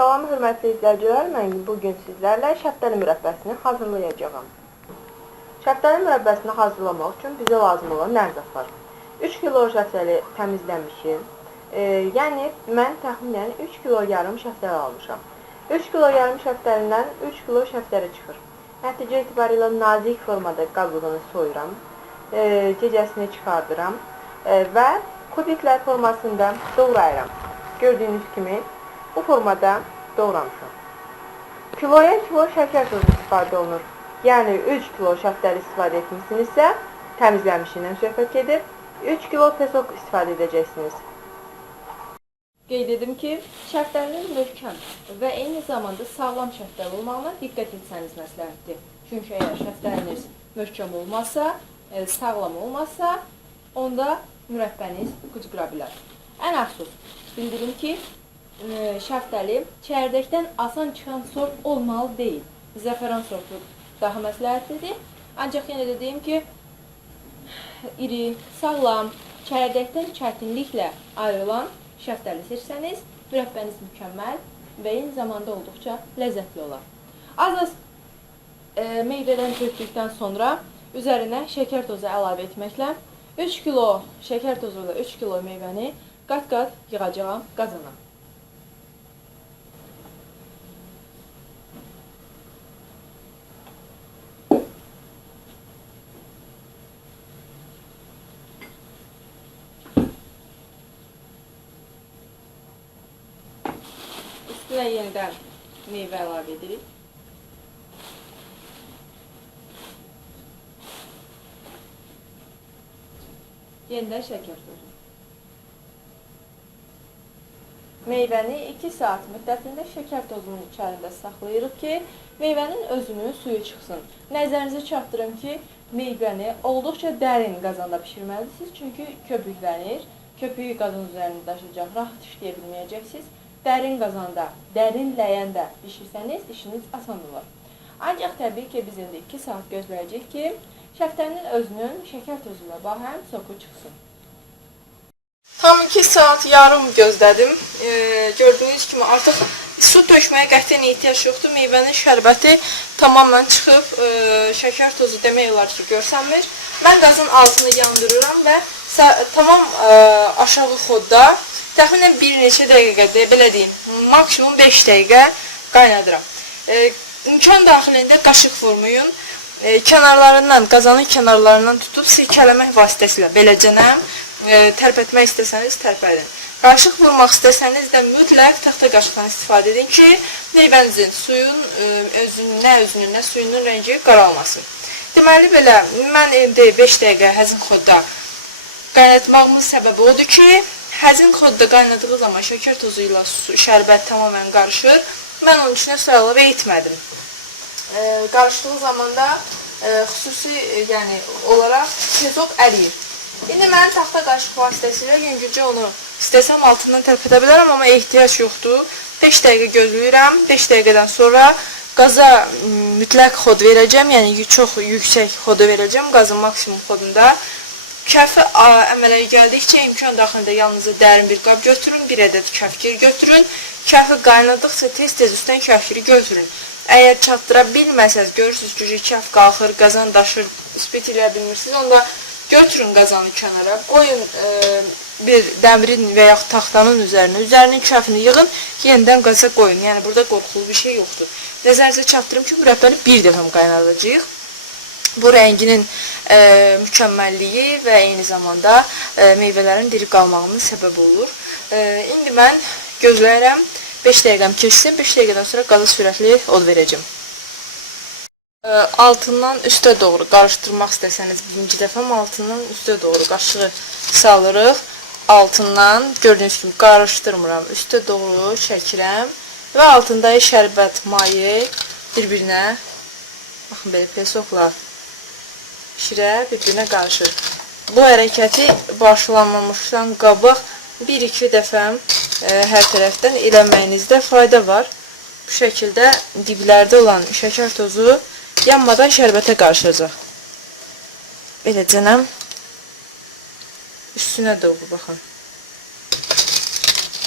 Salam hörmətli izləyicilər, mən bugün sizlərlə şəftəli mürəbbəsini hazırlayacağam. Şəftəli mürəbbəsini hazırlamaq üçün bizə lazım olan nərzat var. 3 kilo şəftəli təmizləmişim. Yəni mən təxminən 3 kilo yarım şəftəli almışam. 3 kilo yarım şəftəlindən 3 kilo şəftəli çıxır. Nəticə etibarilə nazik formada qabığını soyuram, cecəsini çıxardıram və kubiklər formasında doğrayıram. Gördüyünüz kimi bu formada doğramışam. Kiloya kilo şəkər tozu istifadə olunur. Yəni 3 kilo şəftəli istifadə etmişsinizsə, təmizləmişindən söhbət gedir. 3 kilo pesok istifadə edəcəksiniz. Qeyd edim ki, şəftəlinin möhkəm və eyni zamanda sağlam şəftəli olmağına diqqət etsəniz məsləhətdir. Çünki əgər şəftəliniz möhkəm olmazsa, sağlam olmazsa, onda mürəbbəniz qucqura bilər. Ən əfsus, bildirim ki, şəftəli çərdəkdən asan çıxan sort olmalı deyil. Zəfəran sortu daha məsləhətlidir. Ancaq yenə də deyim ki, iri, sağlam, çərdəkdən çətinliklə ayrılan şəftəli seçsəniz, mürəbbəniz mükəmməl və eyni zamanda olduqca ləzzətli olar. Az-az meyvədən tökdükdən sonra üzərinə şəkər tozu əlavə etməklə 3 kilo şəkər tozu ilə 3 kilo meyvəni qat-qat yığacağam qazana. Üstünə yenidən meyvə əlavə edirik. Yenidən şəkər tozu. Meyvəni 2 saat müddətində şəkər tozunun içərisində saxlayırıq ki, meyvənin özünün suyu çıxsın. Nəzərinizə çatdırın ki, meyvəni olduqca dərin qazanda pişirməlisiniz, çünki köpüklənir. Köpüyü qazan üzərində daşıyacaq, rahat işləyə bilməyəcəksiniz. Dərin qazanda, dərin ləyəndə pişirsəniz, işiniz asan olur. Ancaq təbii ki, biz indi 2 saat gözləyəcək ki, şəftəlinin özünün şəkər tozu ilə bahəm soku çıxsın. Tam 2 saat yarım gözlədim. Gördüyünüz kimi artıq su tökməyə qətiyyən ehtiyac yoxdur. Meyvənin şərbəti tamamən çıxıb, şəkər tozu demək olar ki, görsənmir. Mən qazın altını yandırıram və tamam aşağı xodda təxminən bir neçə dəqiqədə, belə deyim, maksimum 5 dəqiqə qaynadıram. İmkan daxilində qaşıq vurmayın. Kənarlarından, qazanın kənarlarından tutub sirkələmək vasitəsilə beləcənə tərpətmək istəsəniz tərpədin. Qaşıq vurmaq istəsəniz də mütləq taxta qaşıqdan istifadə edin ki, meyvənizin suyun nə suyunun rəngi qaralmasın. Deməli belə, mən indi 5 dəqiqə həzin xodda qaynatmağımın səbəbi odur ki, həzin xodda qaynadığı zaman şəkər tozu ilə şərbət tamamən qarışır. Mən onun içinə su əlavə etmədim. Qarışdığı zamanda xüsusi olaraq pesok əriyir. İndi mən taxta qaşıq vasitəsilə yüngülcə onu istəsəm altından tərpədə bilərəm, amma ehtiyac yoxdur. 5 dəqiqə gözləyirəm. 5 dəqiqədən sonra qaza mütləq xod verəcəm, yəni çox yüksək xodu verəcəm, qazın maksimum xodunda. Kəfi əmələ gəldikcə imkan daxilində yanınıza dərin bir qab götürün, bir ədəd kəfkir götürün. Kəfi qaynadıqca tez-tez üstdən kəfkiri götürün. Əgər çatdıra bilməsəz, görürsünüz ki, kəf qalxır, qazan daşır, ispat eləyə bilmirsiniz, onda götürün qazanı kənara, qoyun bir dəmirin və yaxud taxtanın üzərinin kəfini yığın, yenidən qaza qoyun. Yəni burada qorxulu bir şey yoxdur. Nəzərinizə çatdırım ki, mürəbbəni bir dəfə qaynadacağıq. Bu rənginin mükəmməlliyi və eyni zamanda meyvələrin diri qalmağının səbəbi olur. İndi mən gözləyirəm, 5 dəqiqəm keçsin, 5 dəqiqədən sonra qaza sürətli od verəcəm. Altından üstə doğru qarışdırmaq istəsəniz birinci dəfə, altından üstə doğru qaşığı salırıq. Altından gördüyünüz kimi qarışdırmıram, üstə doğru çəkirəm və altında şərbət mayı bir-birinə, baxın belə pesokla şirə bir-birinə qarışır. Bu hərəkəti başlanmamışdan qabaq 1-2 dəfə hər tərəfdən eləməyinizdə fayda var. Bu şəkildə diblərdə olan şəkər tozu yanmadan şərbətə qarışacaq. Beləcənəm üstünə doğru baxın.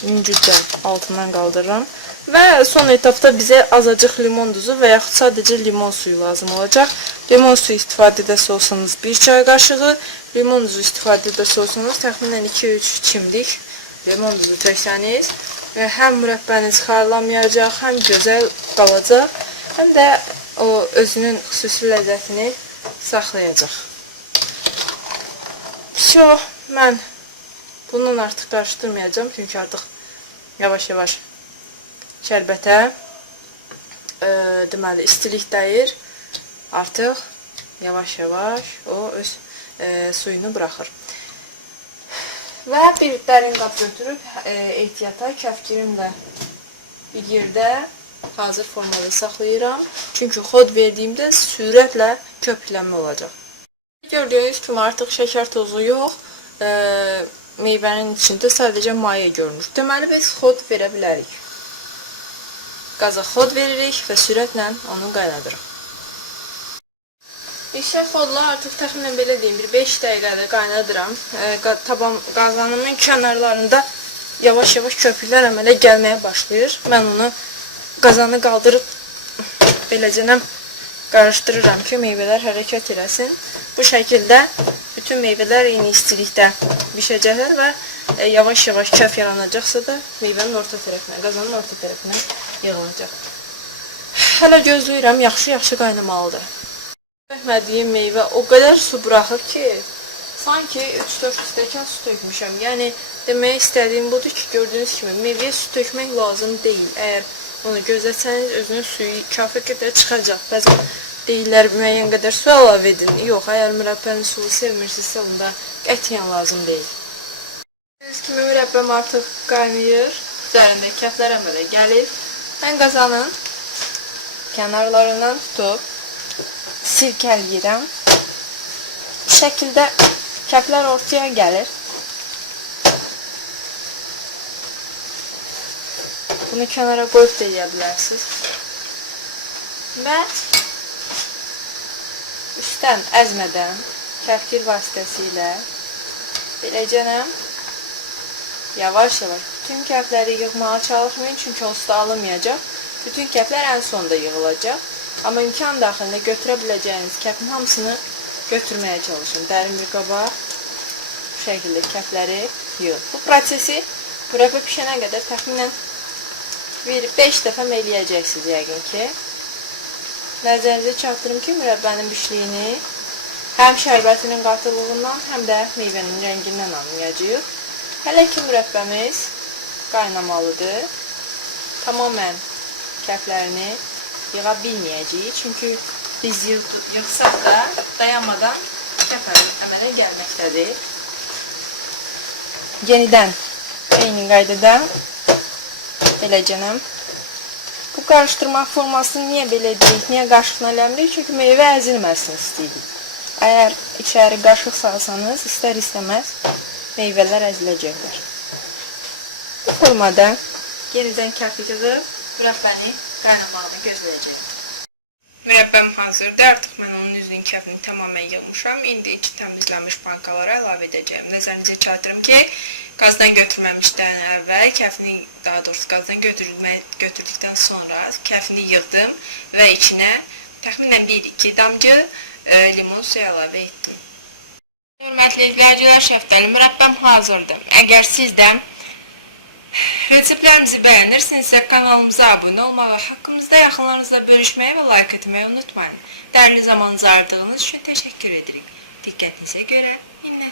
Yüngülcə altından qaldırıram Və son etapda bizə azacıq limon duzu və yaxud sadəcə limon suyu lazım olacaq. Limon suyu istifadə edəsə olsanız 1 çay qaşığı, limon duzu istifadə edəsə olsanız təxminən 2-3 çimdik limon duzu töksəniz həm mürəbbəniz xarlamayacaq, həm gözəl qalacaq, həm də o özünün xüsusi ləzzətini saxlayacaq. Vəsə, mən bundan artıq qarışdırmayacağım, çünki artıq yavaş-yavaş şərbətə deməli istilik dəyir. Artıq yavaş-yavaş o öz suyunu buraxır. Və bir dərin qab götürüb ehtiyata kəfkirimlə bir yerdə hazır formada saxlayıram. Çünki xod verdiyimdə sürətlə köpüklənmə olacaq. Gördüyünüz kimi artıq şəkər tozu yox, meyvənin içində sadəcə maye görünür. Deməli biz xod verə bilərik. Qaza xod veririk və sürətlə onu qaynadırıq. İşə xodla artıq təxminən belə deyim, bir 5 dəqiqədə qaynadıram. Qazanımın kənarlarında yavaş-yavaş köpüklər əmələ gəlməyə başlayır. Mən onu qazanı qaldırıb beləcə qarışdırıram ki, meyvələr hərəkət eləsin. Bu şəkildə bütün meyvələr eyni istilikdə bişəcəklər və yavaş-yavaş kəf yaranacaqsa da meyvənin orta tərəfinə, qazanın orta tərəfinə yığılacaq. Hələ gözləyirəm, yaxşı-yaxşı qaynamalıdır. Çəkmədiyim meyvə o qədər su buraxır ki, sanki 3-4 stəkan su tökmüşəm. Yəni, demək istədiyim budur ki, gördüyünüz kimi meyvəyə su tökmək lazım deyil. Əgər onu gözləsəniz, özünün suyu kafi qədər çıxacaq. Bəzən deyirlər, müəyyən qədər su əlavə edin. Yox, əgər mürəbbənin sulu sevmirsinizsə, onda qətiyyən lazım deyil. Gördüyünüz kimi mürəbbəm artıq qaynayır. Üzərində kəflər əmələ gəlir. Mən qazanın kənarlarından tutub sirkələyirəm. Bu şəkildə kəflər ortaya gəlir. Bunu kənara qoyub da edə bilərsiniz. Və üstdən əzmədən kəfkir vasitəsilə beləcənəm yavaş-yavaş bütün kəfləri yığmağa çalışmayın, çünki onsuz da alınmayacaq. Bütün kəflər ən sonda yığılacaq. Amma imkan daxilində götürə biləcəyiniz kəfin hamısını götürməyə çalışın. Dərin bir qaba bu şəkildə kəfləri yığın. Bu prosesi mürəbbə pişənə qədər təxminən 5 dəfə eləyəcəksiniz yəqin ki. Nəzərinizə çatdırım ki, mürəbbənin bişliyini həm şərbətinin qatılığından, həm də meyvənin rəngindən anlayacağıq. Hələ ki mürəbbəmiz qaynamalıdır. Tamamən kəflərini yığa bilməyəcəyik. Çünki biz yığsaq da dayanmadan kəf əmələ gəlməkdədir. Yenidən eyni qaydada beləcənəm. Bu qarışdırma formasını niyə belə deyirik, niyə qaşıqla eləmirik? Çünki meyvə əzilməsin istəyirik. Əgər içəri qaşıq salsanız, istər-istəməz meyvələr əziləcəklər. Bu formada yenidən kəfi qızıb mürəbbəni qaynamağını gözləyəcək. Mürəbbəm hazırdır. Artıq mən onun üzünün kəfini tamamən yığmışam. İndi iki təmizlənmiş bankalara əlavə edəcəyim. Nəzərinizə çatdırım ki, qazdan götürməmişdən əvvəl kəfini, daha doğrusu qazdan götürdükdən sonra kəfini yığdım və içinə təxminən 1-2 damcı limon suyu əlavə etdim. Hörmətli izləyicilər, şəftəli mürəbbəm hazırdır. Əgər siz də reseptlərimizi bəyənirsinizsə kanalımıza abunə olmağı, haqqımızda yaxınlarınızla bölüşməyi və like etməyi unutmayın. Dəyərli zamanınızı ayırdığınız üçün təşəkkür edirik. Diqqətinizə görə minnətdarıq.